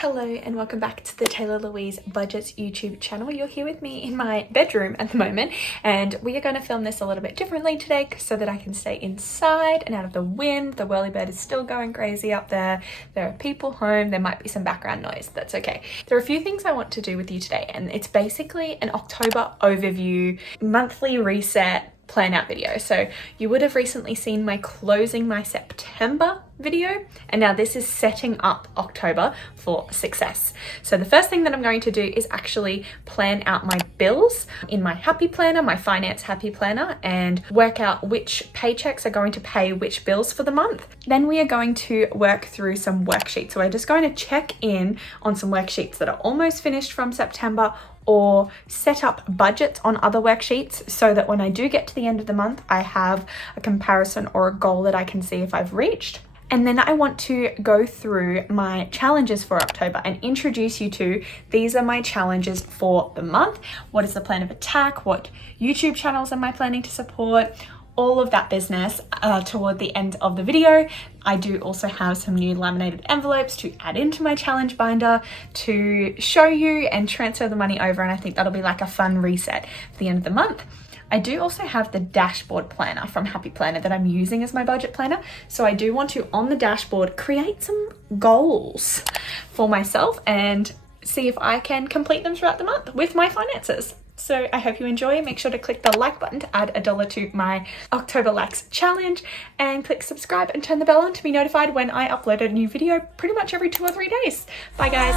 Hello and welcome back to the Taylor Louise Budgets YouTube channel. You're here with me in my bedroom at the moment, and we are going to film this a little bit differently today so that I can stay inside and out of the wind. The whirly bird is still going crazy up there. There are people home. There might be some background noise. That's okay. There are a few things I want to do with you today, and it's basically an October overview, monthly reset, plan out video. So you would have recently seen my closing my September video, and now this is setting up October for success. So the first thing that I'm going to do is actually plan out my bills in my happy planner, my finance happy planner, and work out which paychecks are going to pay which bills for the month. Then we are going to work through some worksheets. So we're just going to check in on some worksheets that are almost finished from September, or set up budgets on other worksheets so that when I do get to the end of the month, I have a comparison or a goal that I can see if I've reached. And then I want to go through my challenges for October and introduce you to, these are my challenges for the month. What is the plan of attack? What YouTube channels am I planning to support? All of that business toward the end of the video. I do also have some new laminated envelopes to add into my challenge binder to show you and transfer the money over, and I think that'll be like a fun reset for the end of the month. I do also have the dashboard planner from Happy Planner that I'm using as my budget planner. So I do want to, on the dashboard, create some goals for myself and see if I can complete them throughout the month with my finances. So I hope you enjoy. Make sure to click the like button to add $1 to my October likes challenge, and click subscribe and turn the bell on to be notified when I upload a new video pretty much every 2 or 3 days. Bye guys.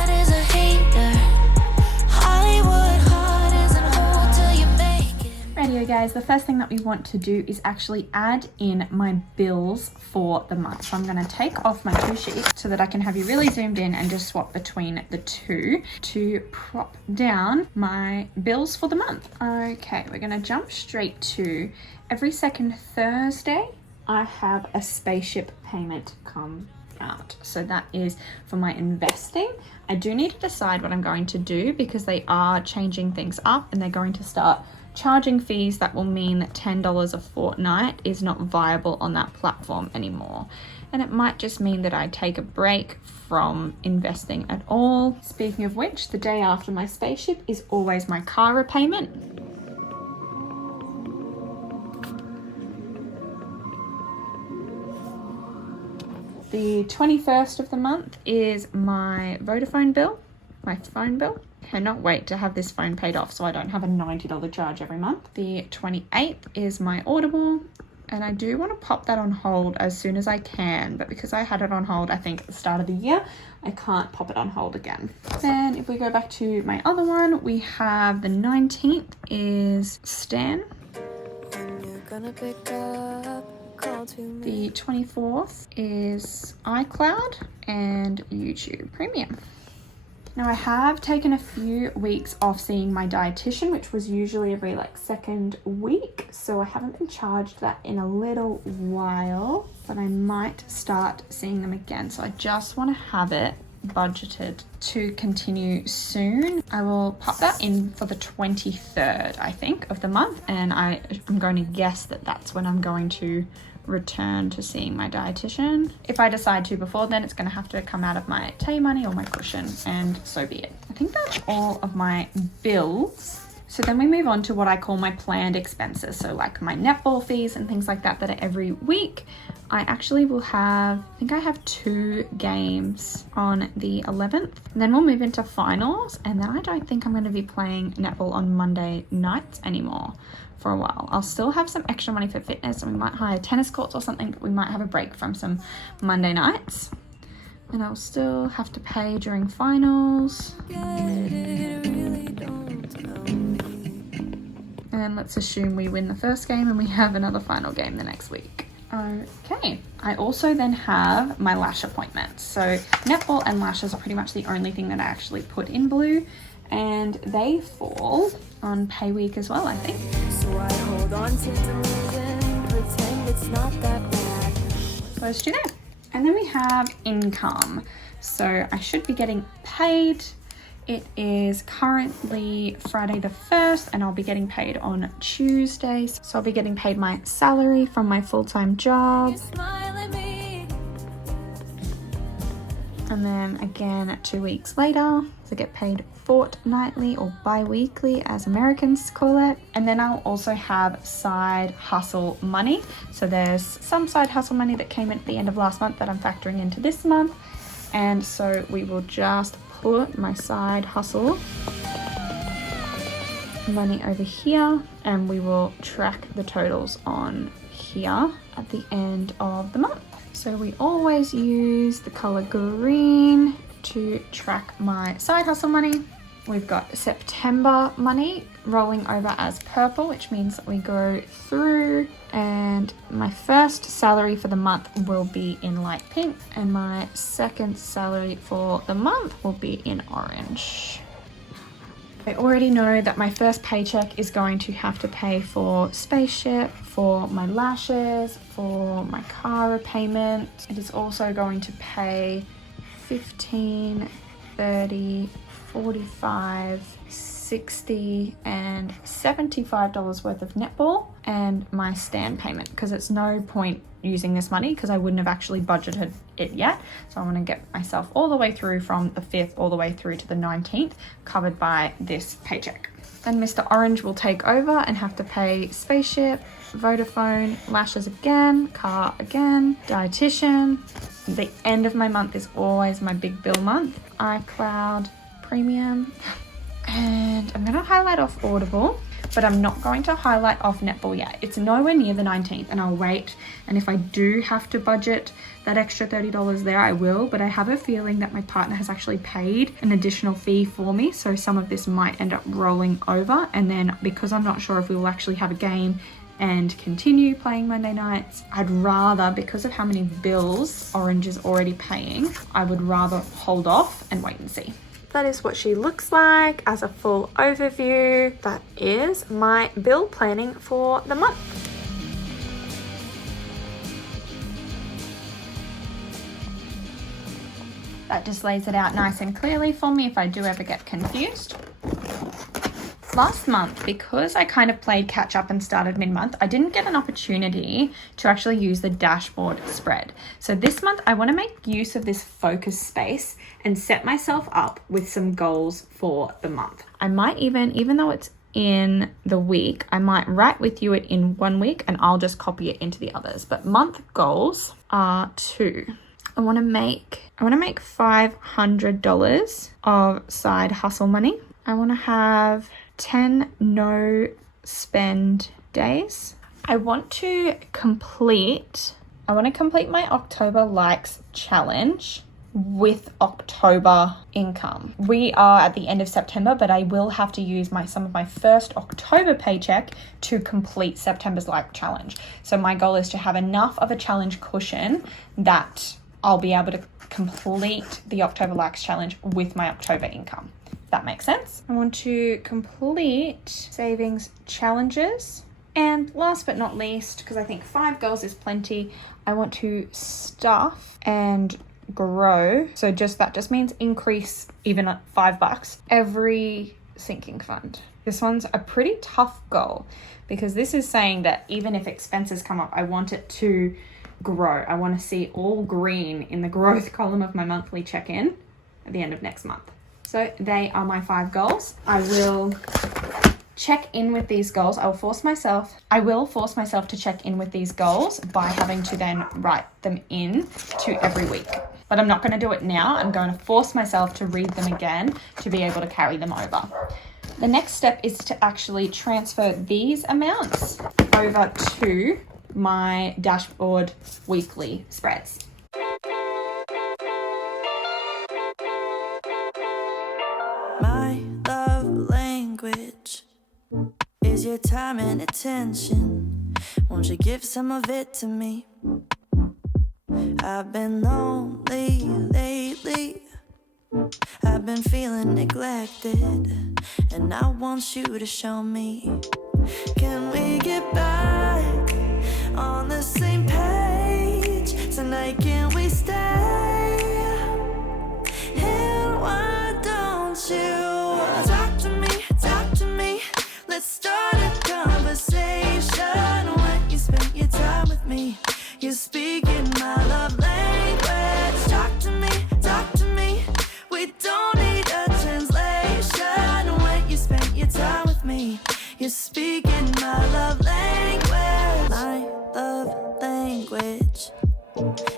Radio guys, the first thing that we want to do is actually add in my bills for the month. So I'm going to take off my 2 sheets so that I can have you really zoomed in and just swap between the 2 to prop down my bills for the month. Okay, we're going to jump straight to every second Thursday. I have a spaceship payment come out. So that is for my investing. I do need to decide what I'm going to do because they are changing things up and they're going to start charging fees that will mean that $10 a fortnight is not viable on that platform anymore. And it might just mean that I take a break from investing at all. Speaking of which, the day after my spaceship is always my car repayment. The 21st of the month is my Vodafone bill, my phone bill. Cannot wait to have this phone paid off so I don't have a $90 charge every month. The 28th is my Audible, and I do want to pop that on hold as soon as I can, but because I had it on hold I think at the start of the year, I can't pop it on hold again. Then if we go back to my other one, we have the 19th is Stan. The 24th is iCloud and YouTube Premium. Now I have taken a few weeks off seeing my dietitian, which was usually every second week. So I haven't been charged that in a little while, but I might start seeing them again. So I just want to have it budgeted to continue soon. I will pop that in for the 23rd, I think, of the month. And I'm going to guess that that's when I'm going to return to seeing my dietitian. If I decide to before then, it's going to have to come out of my Tay money or my cushion, and so be it. I think that's all of my bills. So then we move on to what I call my planned expenses. So like my netball fees and things like that that are every week. I actually will have, I think I have 2 games on the 11th. And then we'll move into finals, and then I don't think I'm going to be playing netball on Monday nights anymore for a while. I'll still have some extra money for fitness, and we might hire tennis courts or something, but we might have a break from some Monday nights. And I'll still have to pay during finals. And let's assume we win the first game and we have another final game the next week. Okay, I also then have my lash appointments. So netball and lashes are pretty much the only thing that I actually put in blue, and they fall on pay week as well, I think. So I hold on to delusion, pretend it's not that bad. Those 2 there. And then we have income. So I should be getting paid. It is currently Friday the 1st, and I'll be getting paid on Tuesdays. So I'll be getting paid my salary from my full-time job. And then again 2 weeks later, so get paid fortnightly or bi-weekly as Americans call it. And then I'll also have side hustle money. So there's some side hustle money that came in at the end of last month that I'm factoring into this month. And so we will just put my side hustle money over here and we will track the totals on here at the end of the month. So we always use the color green to track my side hustle money. We've got September money rolling over as purple, which means that we go through, and my first salary for the month will be in light pink and my second salary for the month will be in orange. I already know that my first paycheck is going to have to pay for Spaceship, for my lashes, for my car repayment. It is also going to pay $15, $30, $45, $60 and $75 worth of netball and my stand payment, because it's no point using this money because I wouldn't have actually budgeted it yet. So I want to get myself all the way through from the 5th all the way through to the 19th covered by this paycheck. Then Mr. Orange will take over and have to pay Spaceship, Vodafone, lashes again, car again, dietitian. The end of my month is always my big bill month. iCloud, premium. And I'm going to highlight off Audible, but I'm not going to highlight off netball yet. It's nowhere near the 19th and I'll wait. And if I do have to budget that extra $30 there, I will, but I have a feeling that my partner has actually paid an additional fee for me. So some of this might end up rolling over. And then because I'm not sure if we will actually have a game and continue playing Monday nights, I'd rather, because of how many bills Orange is already paying, I would rather hold off and wait and see. That is what she looks like as a full overview. That is my bill planning for the month. That just lays it out nice and clearly for me if I do ever get confused. Last month, because I kind of played catch up and started mid-month, I didn't get an opportunity to actually use the dashboard spread. So this month, I want to make use of this focus space and set myself up with some goals for the month. I might even though it's in the week, I might write with you it in 1 week and I'll just copy it into the others. But month goals are 2. I want to make $500 of side hustle money. I want to have 10 no spend days. I want to complete my October likes challenge with October income. We are at the end of September, but I will have to use some of my first October paycheck to complete September's like challenge. So my goal is to have enough of a challenge cushion that I'll be able to complete the October likes challenge with my October income. That makes sense. I want to complete savings challenges. And last but not least, because I think 5 goals is plenty, I want to stuff and grow. So that just means increase even at $5 every sinking fund. This one's a pretty tough goal because this is saying that even if expenses come up, I want it to grow. I want to see all green in the growth column of my monthly check-in at the end of next month. So they are my 5 goals. I will check in with these goals. I will force myself to check in with these goals by having to then write them in to every week. But I'm not going to do it now. I'm going to force myself to read them again to be able to carry them over. The next step is to actually transfer these amounts over to my dashboard weekly spreads. My love language is your time and attention. Won't you give some of it to me? I've been lonely lately. I've been feeling neglected, and I want you to show me. Can we get back on the same page tonight? Can we stay? And why don't you talk to me? Let's start a conversation. When you spend your time with me, you're speaking my love language. Talk to me. language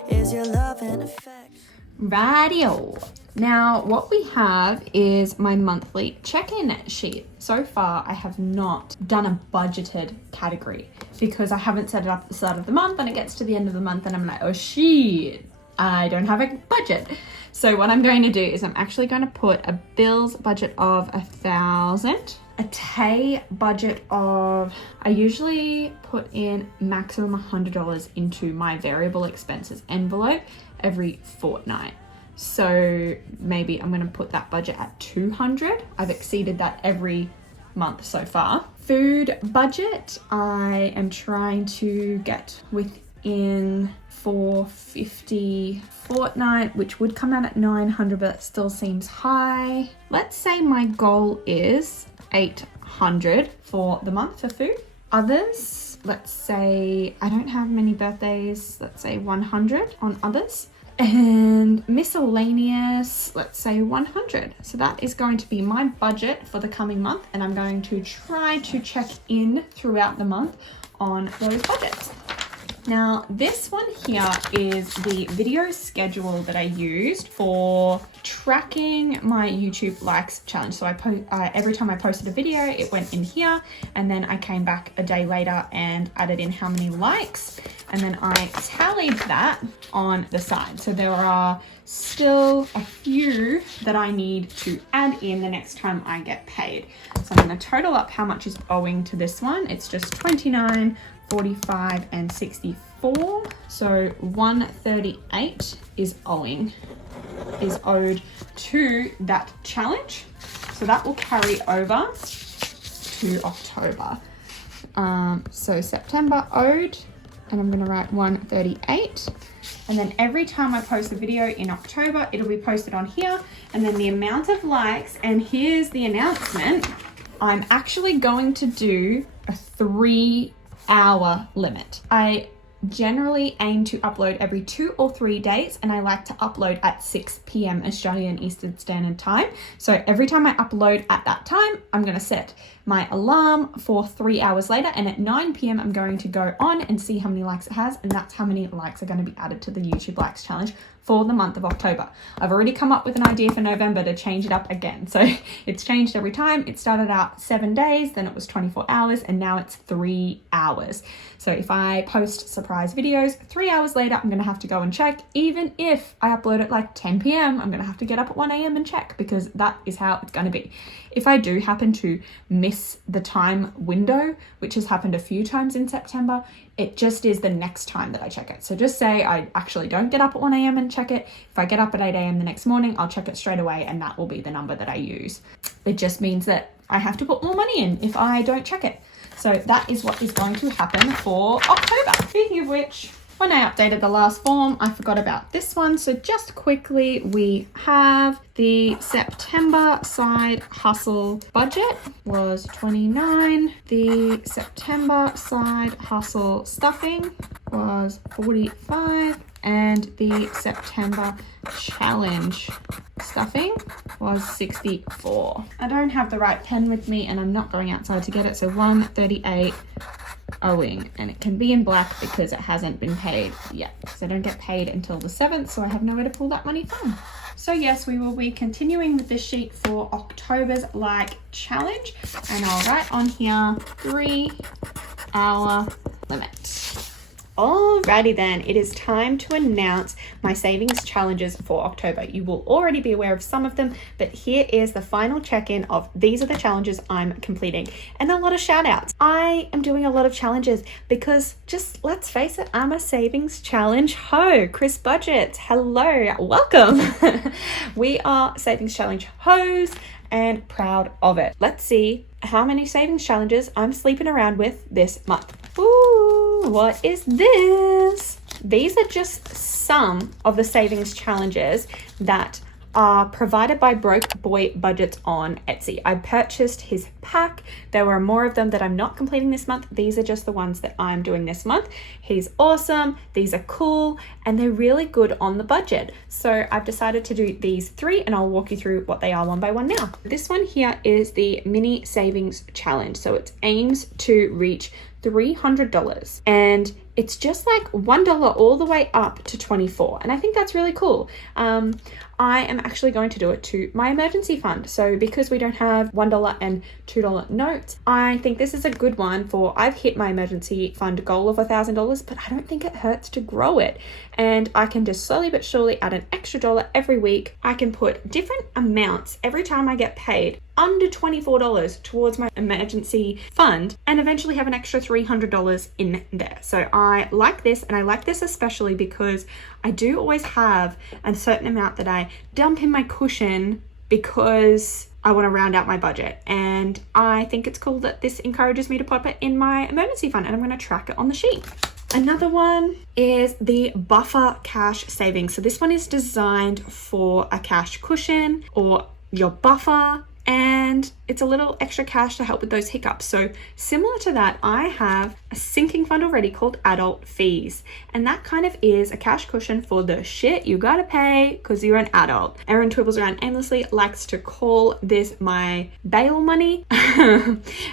is your love and affection. Radio. Now what we have is my monthly check-in sheet. So far I have not done a budgeted category because I haven't set it up at the start of the month, and it gets to the end of the month and I'm like, oh shit, I don't have a budget. So what I'm going to do is I'm actually going to put a bills budget of 1,000, a Tay budget of, I usually put in maximum $100 into my variable expenses envelope every fortnight. So maybe I'm going to put that budget at 200. I've exceeded that every month so far. Food budget, I am trying to get within $450 fortnight, which would come out at 900, but it still seems high. Let's say my goal is 800 for the month for food. Others, let's say I don't have many birthdays, let's say 100 on others. And miscellaneous, let's say 100. So that is going to be my budget for the coming month, and I'm going to try to check in throughout the month on those budgets. Now this one here is the video schedule that I used for tracking my YouTube likes challenge. So every time I posted a video, it went in here, and then I came back a day later and added in how many likes, and then I tallied that on the side. So there are still a few that I need to add in the next time I get paid. So I'm going to total up how much is owing to this one. It's just 29, 45 and 64. So 138 is owed to that challenge. So that will carry over to October. So September owed, and I'm going to write 138. And then every time I post a video in October, it'll be posted on here. And then the amount of likes, and here's the announcement. I'm actually going to do a 3-hour limit. I generally aim to upload every 2 or 3 days, and I like to upload at 6 p.m. Australian Eastern Standard Time. So every time I upload at that time, I'm going to set my alarm for 3 hours later, and at 9 p.m. I'm going to go on and see how many likes it has, and that's how many likes are going to be added to the YouTube Likes Challenge for the month of October. I've already come up with an idea for November to change it up again. So it's changed every time. It started out 7 days, then it was 24 hours, and now it's 3 hours. So if I post surprise videos, 3 hours later, I'm gonna have to go and check. Even if I upload at like 10 p.m, I'm gonna have to get up at 1 a.m. and check, because that is how it's gonna be. If I do happen to miss the time window, which has happened a few times in September, it just is the next time that I check it. So just say I actually don't get up at 1 a.m. and check it. If I get up at 8 a.m. the next morning, I'll check it straight away, and that will be the number that I use. It just means that I have to put more money in if I don't check it. So that is what is going to happen for October. Speaking of which, when I updated the last form, I forgot about this one. So just quickly, we have the September side hustle budget was 29. The September side hustle stuffing was 45. And the September challenge stuffing was 64. I don't have the right pen with me, and I'm not going outside to get it. So 138 owing, and it can be in black because it hasn't been paid yet, because I don't get paid until the 7th, so I have nowhere to pull that money from. So yes, we will be continuing with this sheet for October's like challenge, and I'll write on here 3-hour limit. Alrighty then, it is time to announce my savings challenges for October. You will already be aware of some of them, but here is the final check-in of these are the challenges I'm completing, and a lot of shout outs. I am doing a lot of challenges because, just let's face it, I'm a savings challenge ho. KrisBudgets, hello, welcome. We are savings challenge hoes and proud of it. Let's see how many savings challenges I'm sleeping around with this month. Ooh, what is this? These are just some of the savings challenges that are provided by BrokeBoyBudgets on Etsy. I purchased his pack. There were more of them that I'm not completing this month. These are just the ones that I'm doing this month. He's awesome. These are cool, and they're really good on the budget. So I've decided to do these 3, and I'll walk you through what they are one by one now. This one here is the mini savings challenge. So it aims to reach $300, and it's just like $1 all the way up to 24. And I think that's really cool. I am actually going to do it to my emergency fund. So because we don't have $1 and $2 notes, I think this is a good one for, I've hit my emergency fund goal of $1,000, but I don't think it hurts to grow it. And I can just slowly but surely add an extra dollar every week. I can put different amounts every time I get paid under $24 towards my emergency fund, and eventually have an extra $300 in there. So I like this, and I like this especially because I do always have a certain amount that I dump in my cushion because I want to round out my budget. And I think it's cool that this encourages me to pop it in my emergency fund, and I'm going to track it on the sheet. Another one is the buffer cash savings. So this one is designed for a cash cushion or your buffer, and it's a little extra cash to help with those hiccups. So similar to that, I have a sinking fund already called adult fees. And that kind of is a cash cushion for the shit you gotta pay because you're an adult. Erin Twibbles around Aimlessly likes to call this my bail money,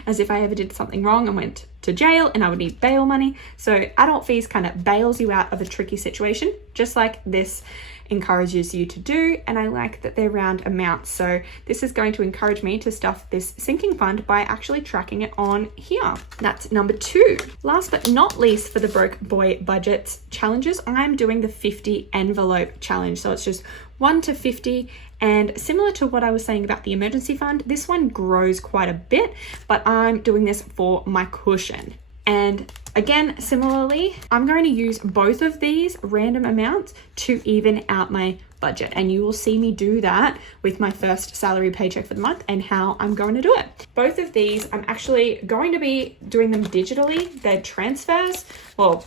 as if I ever did something wrong and went to jail and I would need bail money. So adult fees kind of bails you out of a tricky situation, just like this encourages you to do. And I like that they're round amounts. So this is going to encourage me to stuff this sinking fund by actually tracking it on here. That's number 2. Last but not least, for the Broke Boy Budgets challenges, I'm doing the 50 envelope challenge. So it's just 1 to 50. And similar to what I was saying about the emergency fund, this one grows quite a bit, but I'm doing this for my cushion. And again, similarly, I'm going to use both of these random amounts to even out my budget. And you will see me do that with my first salary paycheck for the month and how I'm going to do it. Both of these, I'm actually going to be doing them digitally. They're transfers. Well,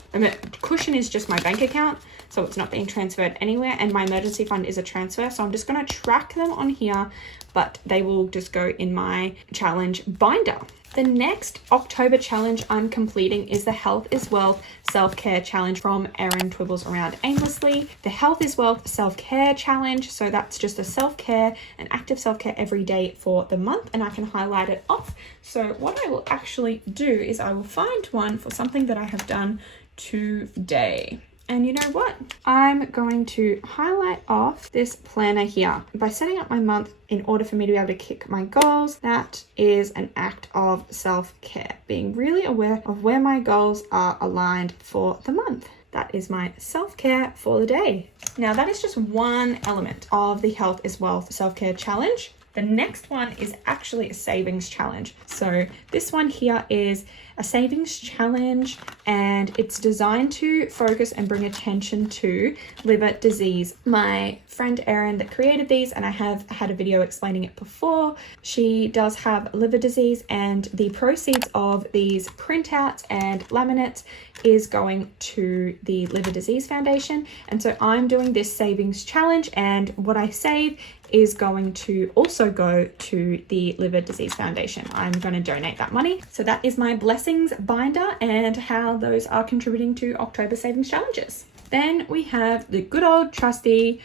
cushion is just my bank account, so it's not being transferred anywhere. And my emergency fund is a transfer. So I'm just going to track them on here, but they will just go in my challenge binder. The next October challenge I'm completing is the Health is Wealth Self-Care Challenge from Erin Twibbles around Aimlessly. The Health is Wealth Self-Care Challenge. So that's just a self-care, an active self-care every day for the month, and I can highlight it off. So what I will actually do is I will find one for something that I have done today. And you know what? I'm going to highlight off this planner here. By setting up my month in order for me to be able to kick my goals, that is an act of self-care. Being really aware of where my goals are aligned for the month. That is my self-care for the day. Now that is just one element of the Health is Wealth Self-Care Challenge. The next one is actually a savings challenge. So this one here is a savings challenge, and it's designed to focus and bring attention to liver disease. My friend Erin that created these, and I have had a video explaining it before, she does have liver disease, and the proceeds of these printouts and laminates is going to the Liver Disease Foundation. And so I'm doing this savings challenge, and what I save is going to also go to the Liver Disease Foundation. I'm going to donate that money. So that is my blessings binder and how those are contributing to October savings challenges. Then we have the good old trusty,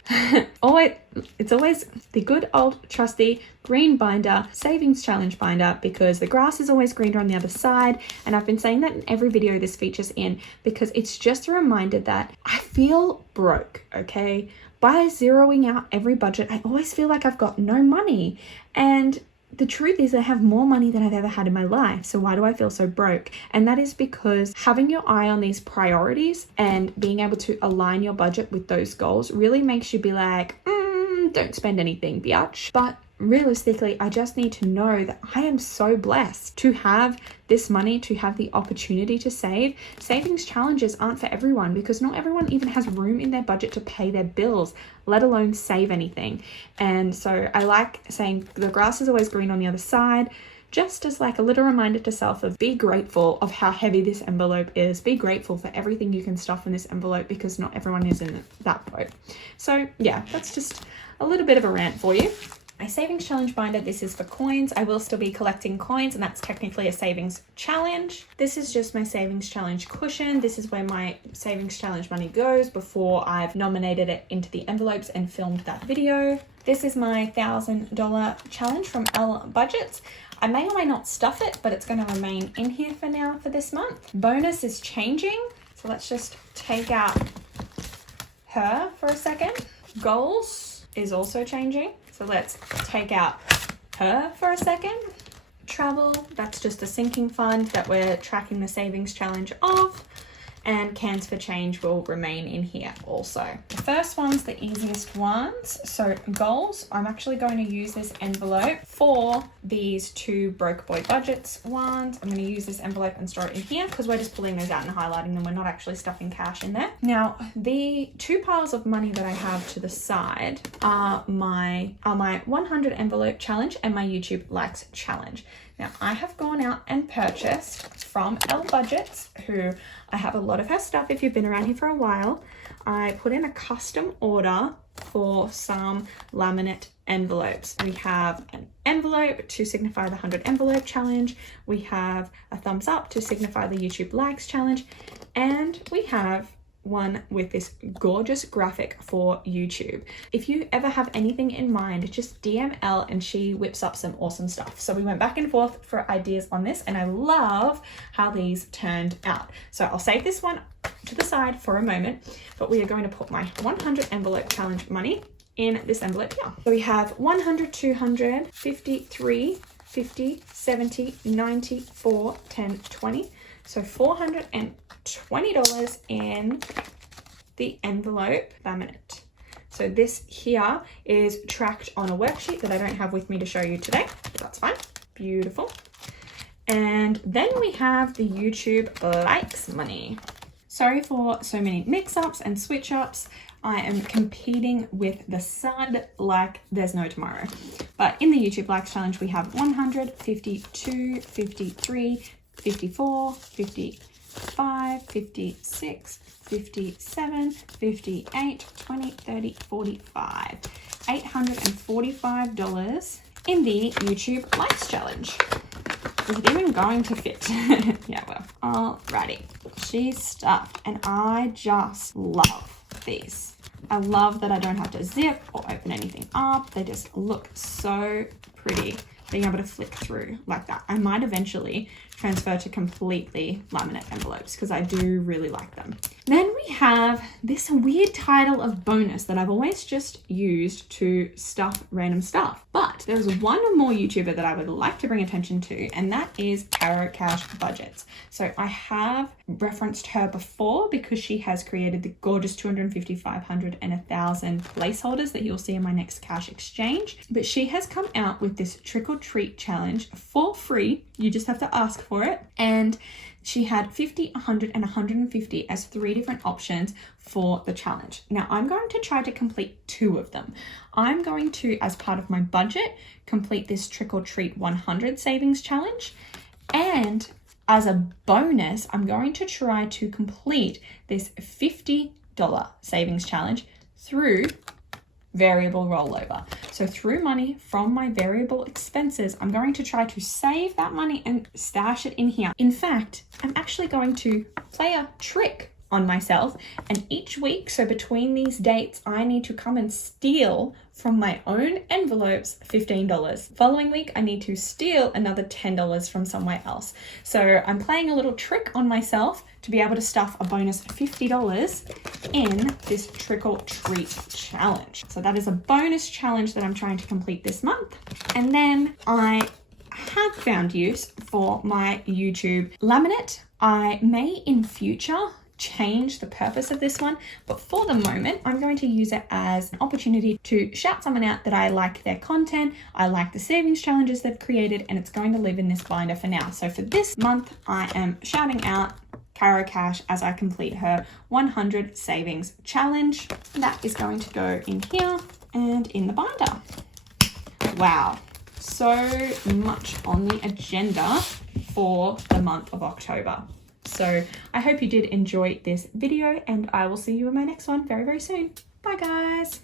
it's always the good old trusty green binder, savings challenge binder, because the grass is always greener on the other side. And I've been saying that in every video this features in, because it's just a reminder that I feel broke, okay? By zeroing out every budget, I always feel like I've got no money. And the truth is I have more money than I've ever had in my life. So why do I feel so broke? And that is because having your eye on these priorities and being able to align your budget with those goals really makes you be like, don't spend anything, biatch. But realistically, I just need to know that I am so blessed to have this money, to have the opportunity to save. Savings challenges aren't for everyone, because not everyone even has room in their budget to pay their bills, let alone save anything. And so I like saying the grass is always green on the other side, just as like a little reminder to self of be grateful of how heavy this envelope is. Be grateful for everything you can stuff in this envelope, because not everyone is in that boat. So yeah, that's just a little bit of a rant for you. My savings challenge binder, this is for coins. I will still be collecting coins, and that's technically a savings challenge. This is just my savings challenge cushion. This is where my savings challenge money goes before I've nominated it into the envelopes and filmed that video. This is my $1,000 challenge from ElleBudgets. I may or may not stuff it, but it's going to remain in here for now for this month. Bonus is changing. So let's just take out her for a second. Goals is also changing. So let's take out her for a second. Travel, that's just a sinking fund that we're tracking the savings challenge of. And cans for change will remain in here also. The first one's the easiest ones. So goals, I'm actually going to use this envelope for these 2 BrokeBoyBudgets ones. I'm going to use this envelope and store it in here because we're just pulling those out and highlighting them. We're not actually stuffing cash in there. Now, the 2 piles of money that I have to the side are my 100 envelope challenge and my YouTube likes challenge. Now, I have gone out and purchased from ElleBudgets, who I have a lot of her stuff if you've been around here for a while. I put in a custom order for some laminate envelopes. We have an envelope to signify the 100 envelope challenge. We have a thumbs up to signify the YouTube likes challenge. And we have one with this gorgeous graphic for YouTube. If you ever have anything in mind, just DM Elle and she whips up some awesome stuff. So we went back and forth for ideas on this and I love how these turned out. So I'll save this one to the side for a moment, but we are going to put my 100 envelope challenge money in this envelope here. So we have 100, 200, 53, 50, 70, 90, 4, 10, 20. So $420 in the envelope laminate. So this here is tracked on a worksheet that I don't have with me to show you today, but that's fine. Beautiful. And then we have the YouTube likes money. Sorry for so many mix-ups and switch-ups. I am competing with the sun like there's no tomorrow. But in the YouTube likes challenge, we have 100, 52, 53, 54, 55, 56, 57, 58, 20, 30, 45. $845 in the YouTube likes challenge. Is it even going to fit? Yeah, well, alrighty. She's stuffed and I just love these. I love that I don't have to zip or open anything up. They just look so pretty. Being able to flick through like that. I might eventually transfer to completely laminate envelopes because I do really like them. Then we have this weird title of bonus that I've always just used to stuff random stuff. But there's one more YouTuber that I would like to bring attention to, and that is Carocashbudget. So I have referenced her before because she has created the gorgeous 250, 500 and 1,000 placeholders that you'll see in my next cash exchange. But she has come out with this trick or treat challenge for free. You just have to ask for it. And she had 50, 100 and 150 as 3 different options for the challenge. Now I'm going to try to complete 2 of them. I'm going to, as part of my budget, complete this trick or treat 100 savings challenge. And as a bonus, I'm going to try to complete this $50 savings challenge through variable rollover. So through money from my variable expenses, I'm going to try to save that money and stash it in here. In fact, I'm actually going to play a trick on myself, and each week, so between these dates, I need to come and steal from my own envelopes $15. Following week, I need to steal another $10 from somewhere else. So I'm playing a little trick on myself to be able to stuff a bonus $50 in this trick or treat challenge. So that is a bonus challenge that I'm trying to complete this month. And then I have found use for my YouTube laminate. I may in future change the purpose of this one, but for the moment I'm going to use it as an opportunity to shout someone out that I like their content, I like the savings challenges they've created, and it's going to live in this binder for now. So for this month I am shouting out CaroCash as I complete her 100 savings challenge. That is going to go in here and in the binder. Wow, so much on the agenda for the month of October. So I hope you did enjoy this video, and I will see you in my next one very, very soon. Bye guys.